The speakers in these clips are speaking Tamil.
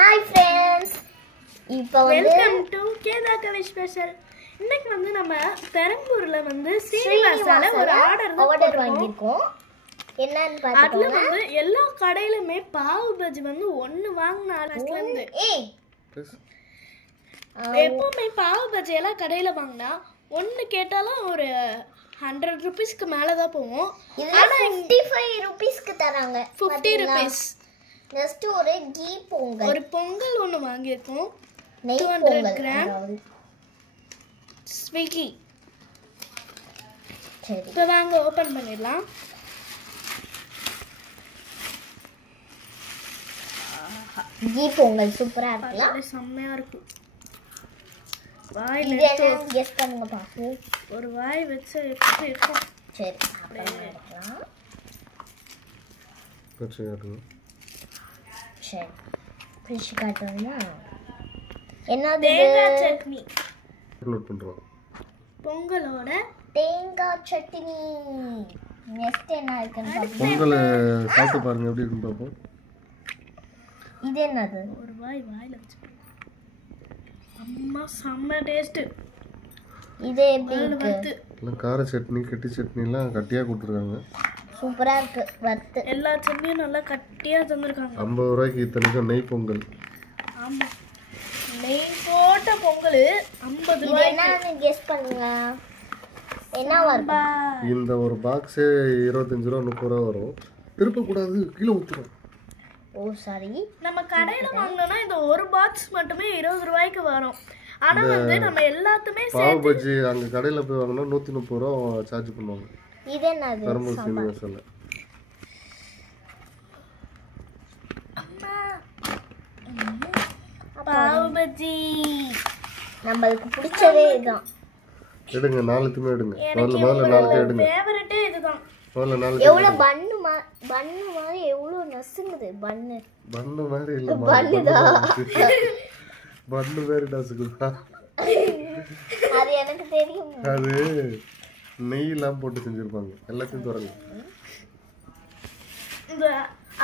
Hi friends. Welcome to Kedakavi special. இன்னைக்கு வந்து நம்ம பெரம்பூர்ல வந்து ஸ்ரீனிவாசால ஒரு ஆர்டர் வாங்கிருக்கோம். என்னன்னு பாத்தீங்கன்னா அதுல வந்து எல்லா கடையிலுமே பாவு பஜ்ஜி வந்து ஒன்னு வாங்குனால இருந்து எப்பவுமே பாவு பஜ்ஜி எல்லாம் கடையில வாங்கினா ஒன்னு கேட்டாலும் ஒரு 100 rupeesக்கு மேல தான் போவோம். ஆனா 55 rupeesக்கு தராங்க. 50 rupees. ஜஸ்ட் ஒரு கீ பொங்கல். ஒரு பொங்கல் ஒன்னு வாங்கியிருக்கோம். நெய் 200 கிராம் ஸ்விக்கி. சரி. இப்போ வாங்க ஓபன் பண்ணிடலாம். கீ பொங்கல் சூப்பரா இருக்குல? செம்மையா இருக்கு. வாயில கெஸ் பண்ணுங்க பாப்போம். ஒரு வாய் வச்சு எப்படி இருக்கும்? சரி அப்படியே எடுக்கலாம். சரி ஃபிஷ் காட்டுறோமா? என்னது? தேங்காய் சட்னி. அப்லோட் பண்றோம். பொங்கலோட தேங்காய் சட்னி. நெக்ஸ்ட் என்ன இருக்குன்னு பாப்போம். பொங்கல் சாப்பிட்டு பாருங்க எப்படி இருக்குன்னு பாப்போம். இது என்னது? ஒரு வாயில வச்சு அம்மா செம்ம டேஸ்ட். இது எப்படி இருக்கு? எல்லாம் கார சட்னி கெட்டி சட்னி எல்லாம் கட்டியா கொடுத்துருக்காங்க. சூப்பரா இருக்கு. வறுத்து எல்லா சட்னியும் நல்லா கட்டியா தந்திருக்காங்க. 50 ரூபாய்க்கு இத்தனைக்கும் நெய் பொங்கல். ஆமா, நெய் போட்ட பொங்கல் 50 இது ரூபாய்க்கு. என்னன்னு கெஸ் பண்ணுங்க. என்னவா இருக்கும்? இந்த ஒரு பாக்ஸே 25 ரூபா 30 ரூபா வரும். திருப்ப கூடாது, கீழே ஊத்துறோம். ஓ சாரி. நம்ம கடையில வாங்குனோம்னா இந்த ஒரு பாக்ஸ் மட்டுமே 20 ரூபாய்க்கு வரும். ஆனா வந்து நம்ம எல்லாத்துமே பாவு பஜ்ஜி அங்க கடையில போய் வாங்கினா 130 ரூபா சார்ஜ் பண்ணுவாங்க. இது என்னது? பெரம்பூர் சீனிவாசால. பாவு பஜ்ஜி நமக்கு பிடிச்சதே இதுதான். எடுங்க, நாலுத்துமே எடுங்க. முதல்ல நாலுத்தே எடுங்க. ஃபேவரட்டே இதுதான். முதல்ல நாலுத்தே. எவ்வளவு பன்னு மாதிரி எவ்வளவு நசுங்குது பன்னு. பன்னு மாதிரி இல்ல, பன்னு வேற நசுக்குதா? அது எனக்கு தெரியும். அது நெய் எல்லாம் போட்டு செஞ்சிருப்பாங்க. எல்லாத்தையும் தொடங்க.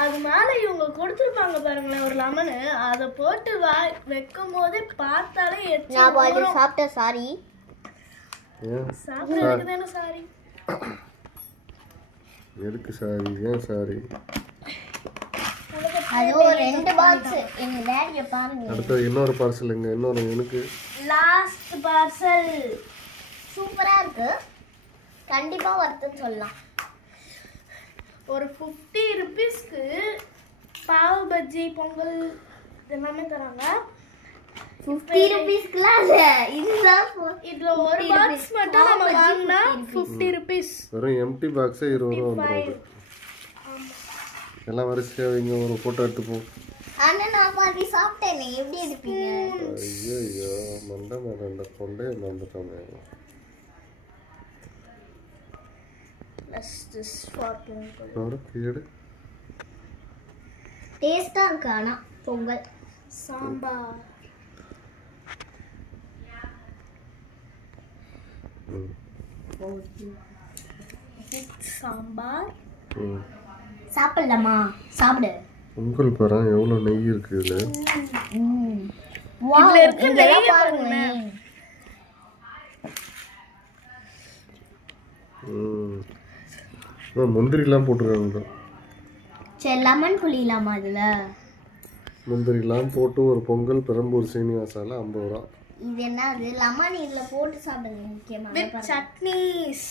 அது மேல இவங்க கொடுத்துருப்பாங்க பாருங்களேன் ஒரு லெமன். அதை போட்டு வைக்கும் போதே பார்த்தாலே நான் அது சாப்பிட்ட சாரி. சாப்பிடுறதுக்கு தானே சாரி. எதுக்கு சாரி? ஏன் சாரி? அது ஒரு 2 பாக்ஸ். எங்க டாடிய பாருங்க. அடுத்து இன்னொரு பார்சல் இங்க, இன்னொரு எனக்கு. Last parcel. சூப்பரா இருக்கு. கண்டிப்பா வர்த்துன்னு சொல்லலாம். ஒரு 50 rupeesக்கு பாவு பஜ்ஜி பொங்கல் எல்லாமே தராங்க. 50 rupeesக்குலாம் இல்ல. இதுதான் இதுல ஒரு பாக்ஸ் மட்டும் நம்ம வாங்கினா 50 rupees. வெறும் எம்டி பாக்ஸே 20 ரூபா வந்துடும். எல்லாம் வரிசையா வைங்க, ஒரு போட்டோ எடுத்துப்போம். ஆனா நான் பாதி சாப்பிட்டேனே, எப்படி எடுப்பீங்க? ஐயோ மண்டை மேல இந்த கொண்டே வந்துட்டோமே. டேஸ்டா இருக்கு. ஆனா பொங்கல் சாம்பார் சாம்பார் சாப்பிடலாமா? சாப்பிடு. பொங்கல் பாரு எவ்வளவு நெய் இருக்கு இதுல. இதுல இருக்க நெய் பாருங்க. முந்திரி எல்லாம் போட்டுருக்காங்க. சரி லெமன் புளியலாமா இதுல? முந்திரி எல்லாம் போட்டு ஒரு பொங்கல் பெரம்பூர் சீனிவாசால 50 ரூபா. இது என்னது? லெமன் இதுல போட்டு சாப்பிடுங்க. முக்கியமா வித் சட்னிஸ்.